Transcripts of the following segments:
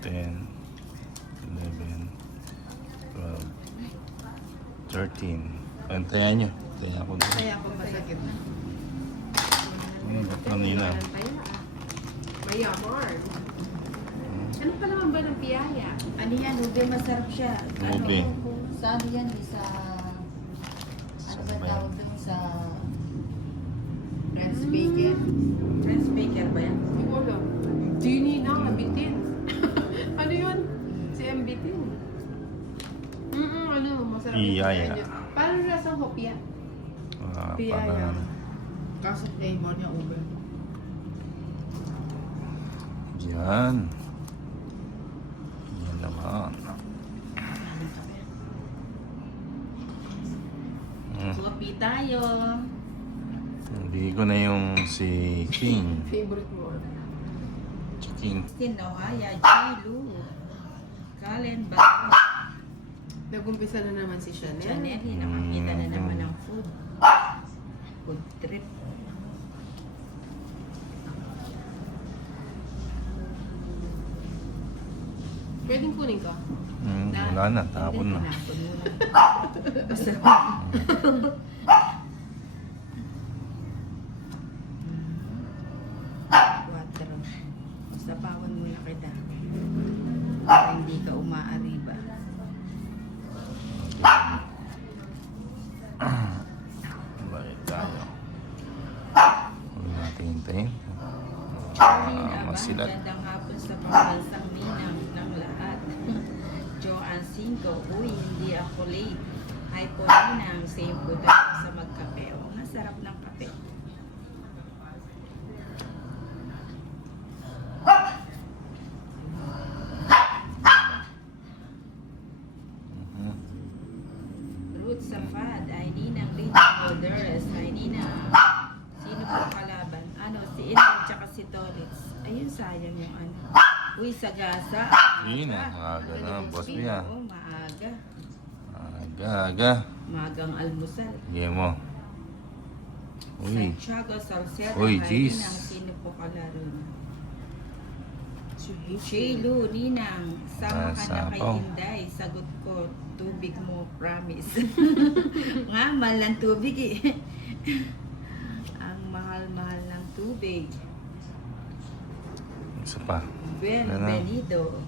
10, 11, 12, 13. Pantayan nyo. Pantayan ako doon. Kaya ako masakit na. Ba't kanina? Mayamar. Ano pa naman ba ng piyaya? Ano yan? Ube, masarap siya. Ube. Sa ano yan? Sa... Ano ba tawag doon sa... French bacon? French bacon ba yan? Hindi ko alam. Genie na, nabitin. Ano yun? Si MBT. Ano, masarap yung Piyaya. niya. Parang lasang hopya. Piyaya. Parang Kaso flavor niya ube. yan. Yan naman. Kopi tayo. Hindi ko na yung si King. Favorite mo. Chicken. Tinohaya, Jilu. Kalen ba? Nag-umpisa na naman si Chanel. Chanel, nakakita na naman ng food. Food trip. Pwedeng kunin ka. Wala na, tapon na. Tinapon mo na. Basta. Quattro. Basta pawan mo na kita. Para hindi ka umaariba. Balik tayo. Huwag natin hintayin. Masilat. Magandang hapon sa pambansang ninang ng lahat. Joanne Cinco, uy, hindi ako late. Hi po ninang, same po tayo sa magkape. O, masarap ng kape. Ruth Safad, ay ninang Rita Holders, ay ninang. Sino po kalaban? Ano, si Inel tsaka si Torres. Ayun, sayang yung ano. Uy, sagasa. Yun na, maaga na. Boss mo yan. Oo, maaga. Aga. Magang almusal. Sige mo. Uy. Santiago Salcedo. Uy, ay jeez. ninang, sino po kalaro na? Shilu, ninang. Sama ka na kay Sapaw. Inday. Sagot ko, tubig mo, promise. Nga, mahal ng tubig eh. Ang mahal-mahal ng tubig. Isa pa. Ano na? Benito.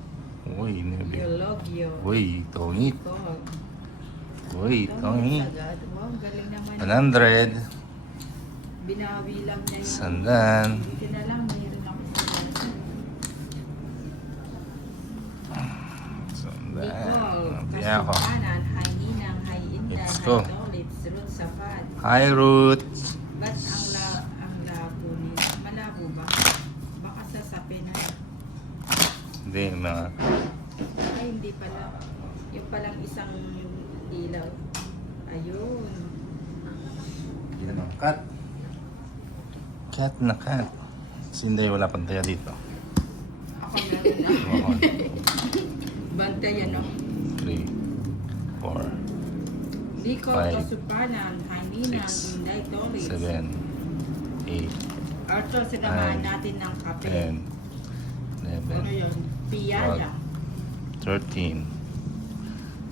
Uy, nebe. Biologyo. Uy, tongit. Ito. Uy, tongit. Sagad. Wow, galing naman. 100. Binawi lang niya yung... Sandan. Buti na lang, mayroon ako sa ganito. Sandan. Nicole, Nabi ako. Kasukanan, Hi Ninang, Hi Indan, Let's Hi go. Tolits, Ruth Safad. Hi, Ruth. Ba't ang labo niya? Malabo ba? Baka sasapi na. Hindi, mga. Ay, hindi pala. Yung palang isang ilaw. Ayun. Yan ang cat. Cat na cat. Sinday, wala pang taya dito. Ako meron na. 1, Bantayan no? 3, 4, Nicole Five, Kasukanan, Hi Ninang, six, Inday Tolits. 7, 8, Arthur, sinamahan Nine, natin ng kape. 10, Ano 11, yun? Piyaya. 13.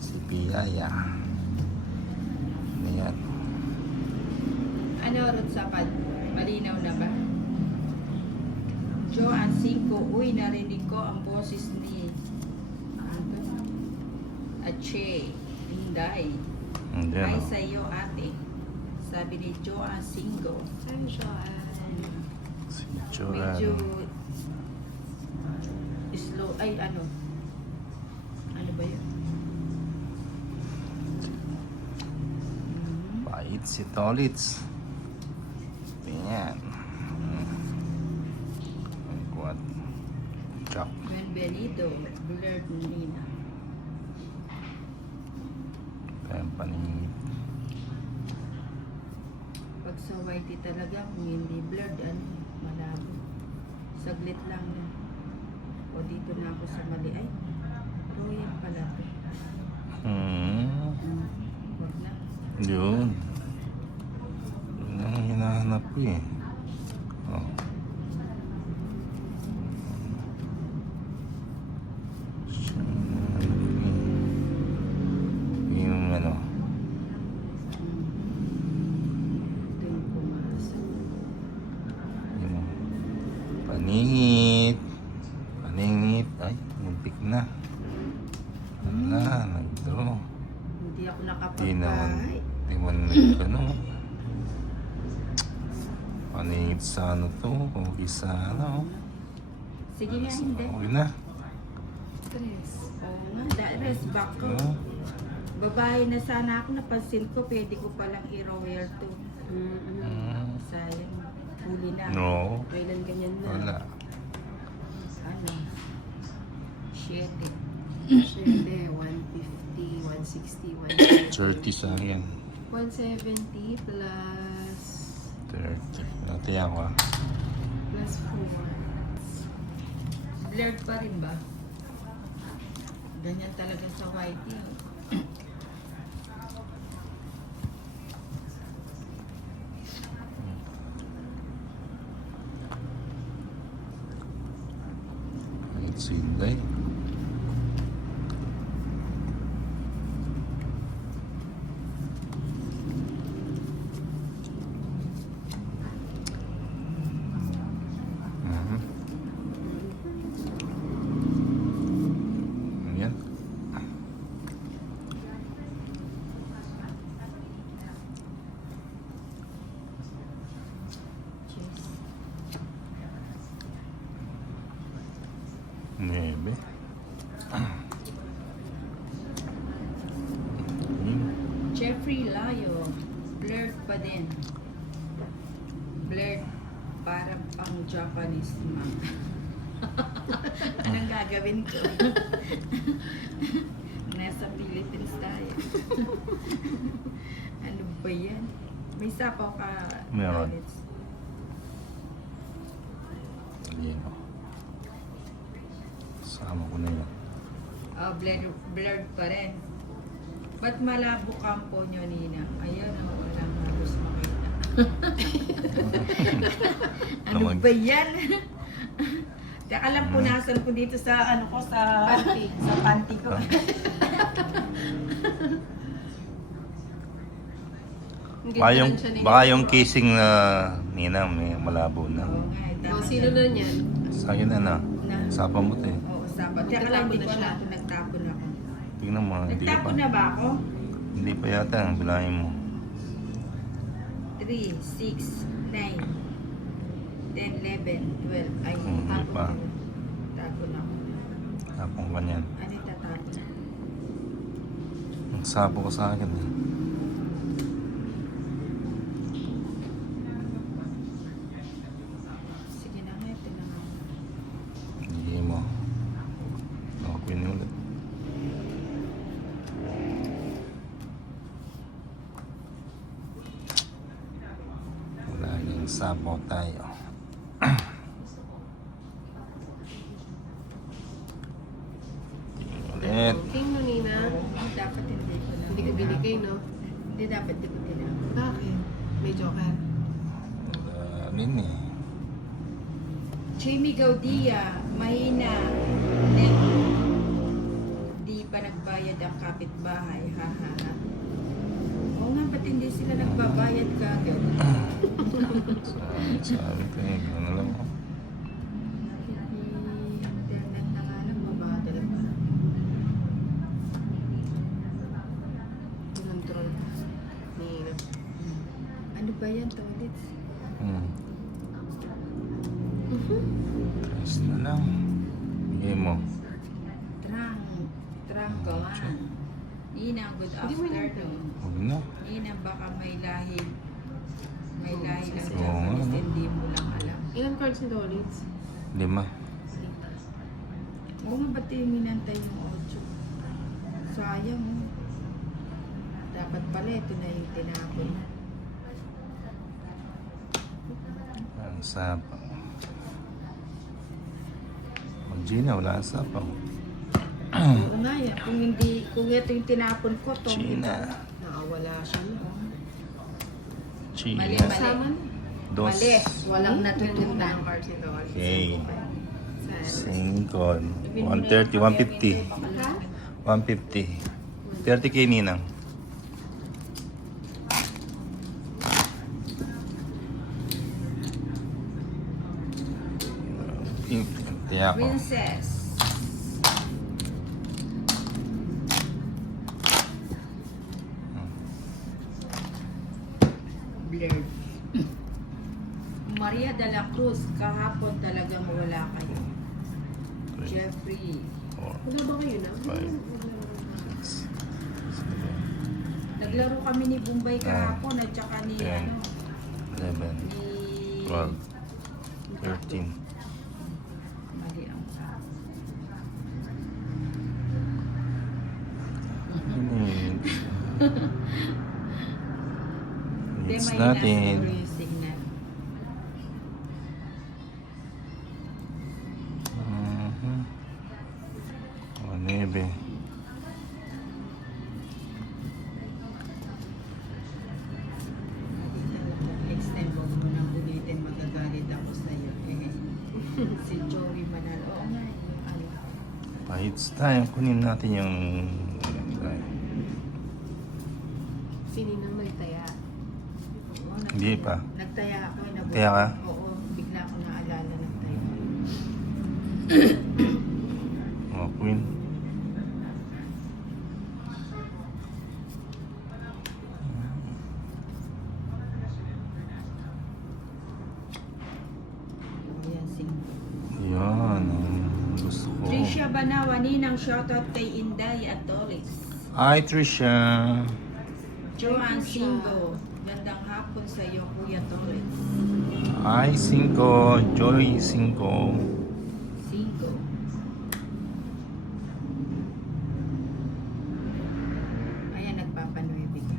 Si Piyaya. Ano yan? Ano, Ruth Sapad? Malinaw na ba? Joanne Cinco, uy, narinig ko ang boses ni Ache, Inday. Hindi, Hi no? sa iyo, ate. Sabi ni Joanne Cinco. Ano siya? Si Joanne. Medyo slow, ay ano? Ano ba yun? Pait si Tolits. Yan. Ang kuwat. Chop. Benvenido, blurred Nina. Kaya paningit. Pag sa whitey talaga, kung hindi blurred, ano, malabo. Saglit lang na. O dito na ako sa mali. Ay, Royal pala to. Wag na. Yun. Yun ang hinahanap ko eh. Oh. Yung ano, Ito yung pumasok. yung paningit. Paningit. Ay, muntik na. Wala, nag-draw. Hindi ako Di naman, nakapagbahay. di man nag-ano. Paningit sa ano to, okay sa ano. Sige nga, hindi. Okay na. Stress. Oo nga, rest back ko. Oo. Babae na sana ako, napansin ko, pwede ko palang i-rower to. Mm. Sayang, huli na. No, Kailan ganyan na? wala. Ano? Shit eh. Siyempre, 150, 160, 30 sa akin. 170 plus 30. Dati ako ah. plus 4. Blurred pa rin ba? Ganyan talaga sa whitey. It's Inday. Mhm. Ayan. Cheers. Nebe. Jeffrey Layo, blurred pa din. Blurred parang pang Japanese man. Anong gagawin ko? Nasa Philippines tayo. Ano ba yan? May sapaw ka. Meron. Alex? Lino. Sama ko na yun. Oh, blurred pa rin. Ba't malabo kampo nyo, Nina? Ayan, oh, walang halos makita. Ano Namag- ba yan? Teka lang, punasan ko dito sa, ano ko, sa Panty. sa panty ko. Ang Baka ganda yung, rin siya ni baka yung casing na Nina may malabo na. Oo nga, Oh, sino na niyan? Sa akin ano, Na? sapa mo to eh. Oo, sapat. Teka lang, Nagtatapon hindi na ko siya. alam kung nagtapon ako. Tingnan mo, hindi pa. Nagtapon na ba ako? Hindi pa yata, ang bilangin mo. 3, 6, 9, 10, 11, 12. Ay, Hindi tapon pa. ko. Tapon ako. Tapong ka niyan. Ano yung tatapon? Ang sapo ko sa akin eh. Sige na nga, ito na nga. Hindi mo. Open ulit. Laging sapo tayo. Ulit. King no, Nina. Dapat hindi ko na. Hindi ko binigay, no? Hindi dapat di ko tinapon. Bakit? May joker. Alin eh. Jamie Gaudia, mahina. Net. Di pa nagbayad ang kapitbahay. Ha ha ha. Oo nga, ba't hindi sila nagbabayad kagad? Sabi ko eh, ano lang ako. Internet na nga lang, mabadal pa. Control. Nina. Ano ba yan, Tolits? Ayos na lang. Bigay mo. Trang Gawan. Nina, good Hindi mo afternoon. Huwag na. Nina, baka may lahi. May lahi ng Oo, Japanese, nga. hindi mo lang alam. Ilan cards ni Dolitz? 5. Oo nga, ba't yung minantay yung 8? Sayang, oh. Dapat pala, ito na yung tinapon. Ang sapaw. Mag Gina, wala ang sapaw. Oo nga, yan. Kung ito yung tinapon ko, to. Gina. Nakawala siya na. Mali, Gina. mali. Kasama na. Dos. Mali. Walang Ganda natutunan. ng cards ni Dolitz. Okay. Singkon. 130, 150. 150. 30K ninang. Pink. Kaya ako. Princess. Blurred. Maria de la Cruz, kahapon talaga mawala kayo. Jeffrey. Wala ba kayo na? 5, 6, 7, Naglaro kami ni Bombay kahapon at saka ni 10, ano, 11, ni 12, 13. Mali ang It's may natin. nasa yung signal. O, nebe. Next time, huwag mo nang ulitin, magagalit ako sa'yo. Si Joey Manalo. Oo nga, yung ano. It's time. Kunin natin yung... Sininang nagtaya. Oo, Hindi pa. Nagtaya ako. Nabuhay. Nagtaya ka? Oo, bigla ako naalala nagtaya. O, queen. Ayan, sing. Yan. Ang gusto ko. Tricia Banawa, ninang shoutout kay Inday at Dolix. Hi, Trisha. Joanne Singo, gandang hapon sa iyo, Kuya Dolix. Hi, 5. Joy, 5. Singo. Ayan, nagpapanuwi ka.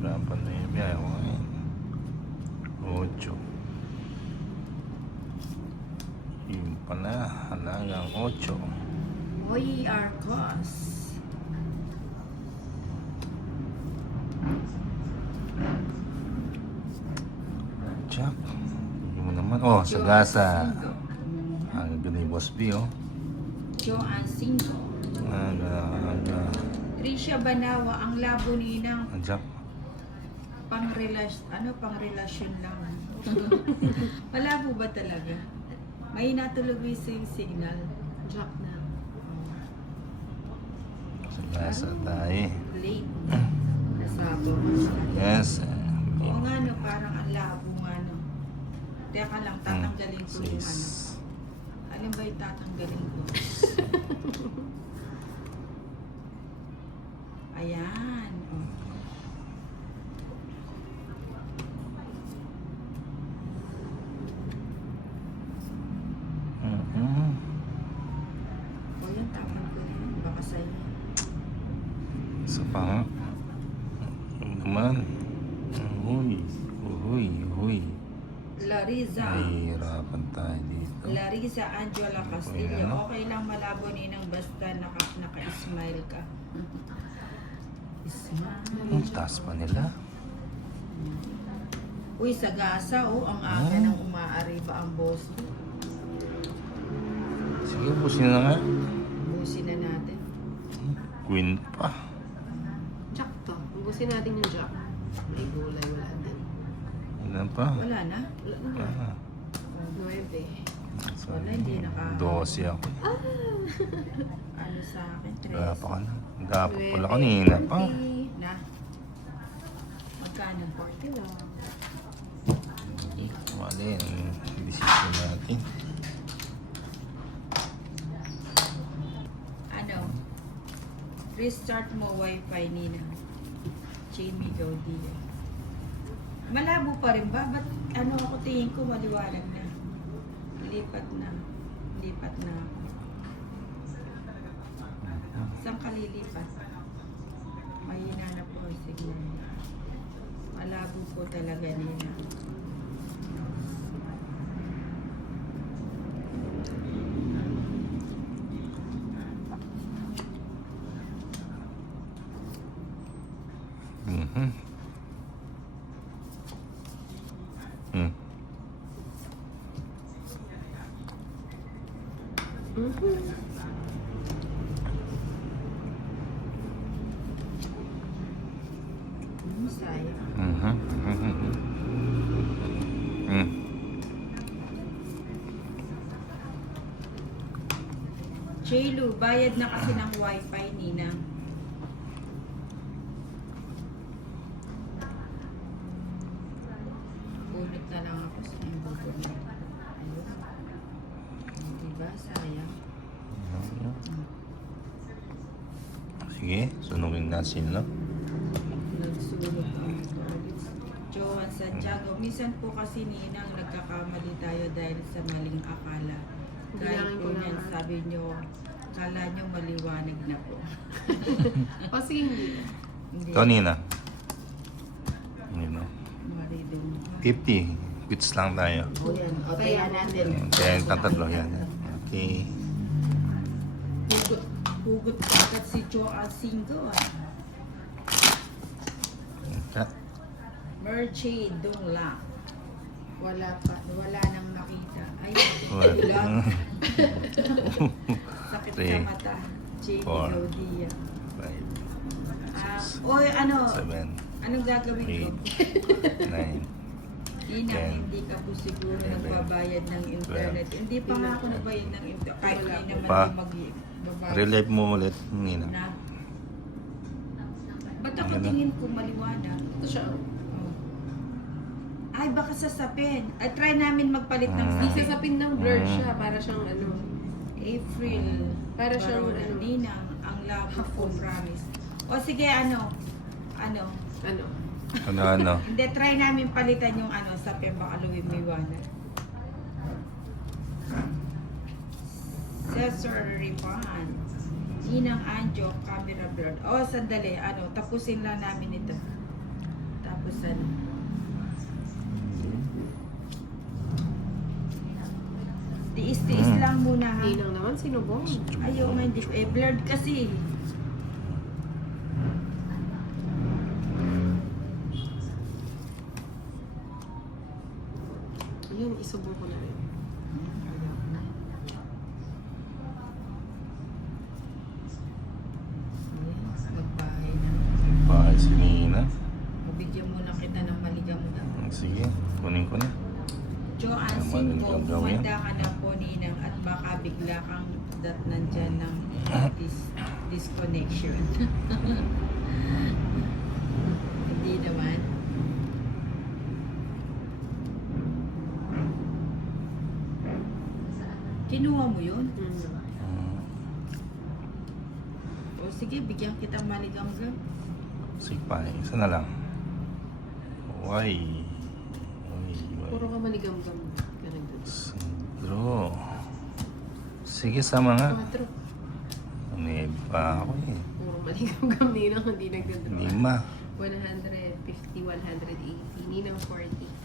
Berapa na yun? Ayaw ko ngayon. 8. Yun pala. Halagang 8. Hoy, Arcos. Jack. Yun mo naman. Oh, sagasa. Ang ganda yung Boss B, oh. Joanne Singo. Aga. Tricia Banawa, ang labo ninang Ang Jack. pangrelasyon lang. Malabo ba talaga? May natulubi sa yung signal. Jack na. Sagasa tayo. Late. Nasabo. Yes. Oo nga no, parang ang labo nga no. Teka lang, tatanggalin ko yung ano. 6. Alin ba yung tatanggalin ko? Ayan. Oh. O yan, tapang ko yan. Baka sa'yo. Isa pa nga. Ano naman? Uy. Uy. Uy. Larissa. Nahihirapan tayo dito. Larissa Angela Castillo. Ayan. Okay lang malabo ninang basta naka-smile ka. Smile. Ang taas pa nila. Uy, sagasa oh. Ang aga Ah. nang umaariba ang boss. Sige, busin na nga. Busin na natin. Queen pa. Jack to. Ubusin natin yung Jack. May gulay, wala din. Wala pa. Wala na? Wala na. Ah, 9. so, Wala, hindi naka- 12 ako. Ano sa akin? Wala 3. pa ka na. Dapat pala kanina pa. Na? Magkano? 40 lang. Wala yung decision natin. Ano? Restart mo wifi nina. Jamie Gaudia. Malabo pa rin ba? Ba't ano ako tingin ko maliwanag na? Lipat na. Lipat na ako. Saan ka lilipat? Mahina na po. Sige. Malabo po talaga nina. Mhm. Mhm. Sayang. Mhm. Mm. Chelu, bayad na kasi ng wifi, Nina. Bunot na lang ako sa yung bubunot. Ayun. Diba, sayang. Sige, sunugin natin, no? Nagsulot ang toilets. Joan Santiago, minsan po kasi Ninang nagkakamali tayo dahil sa maling akala. Kahit Bilangin po ko lang, yan, ah. sabi nyo, kala nyo maliwanag na po. O sige, hindi. Hindi. Ikaw, Nina. Nina. Maridong. 50. Quits lang tayo. O yan, o kaya natin. Kaya yung tatatlo yan. Okay. Hugot agad si Joa Singo. Cut. Merchie dong lang. Wala pa, wala nang nakita. Ay, Wala. sakit Three, sa mata. Jamie four, Gaudia. 5, Oy, ano? 7, Anong gagawin ko? 8, 9. Ina, Ten, hindi ka po siguro 11, nagbabayad ng internet. Hindi pa nga ako nagbayad ng internet. Kahit Wala hindi po naman pa. yung magbabayad. Relive mo ulit, Nina. Na. Ba't ako Ano? tingin ko maliwanag? Ito siya. Oh. Ay, baka sasapin. Ay, try namin magpalit ng Hindi sapin. sasapin ng blur siya. Para siyang ano. April. Para siyang Barona, ano. Ninang, ang labo ko, promise. O sige, ano? Ano? Ano? Hindi, try namin palitan yung ano, sapin, baka lumiwanag. Cesar Ripan. Ninang Anjo, camera blurred. Oh, sandali. Ano, tapusin lang namin ito. Tapusan. Tiis-tiis lang muna ha. Ninang naman, sinubong. Ayaw nga, hindi ko. Eh, blurred kasi. Ayun, isubong ko na rin. Magbahay na. Bahay si Nina. Mabigyan muna kita ng maligam-gam. Sige, kunin ko na. Joanne Tama Singo, rin ang gawin. kumanda ka na po Ninang at baka bigla kang nandyan ng disconnection. Hindi naman. Kinuha mo yun? O sige, bigyan kita maligam-gam. Sige pa, isa na lang. Why? Puro ka maligam-gam. Ganun doon. Draw. Sige, sama nga. 4. Need pa ako eh. Puro maligam-gam. Ninang hindi nagdadraw. 5. 150, 180. Ninang 40.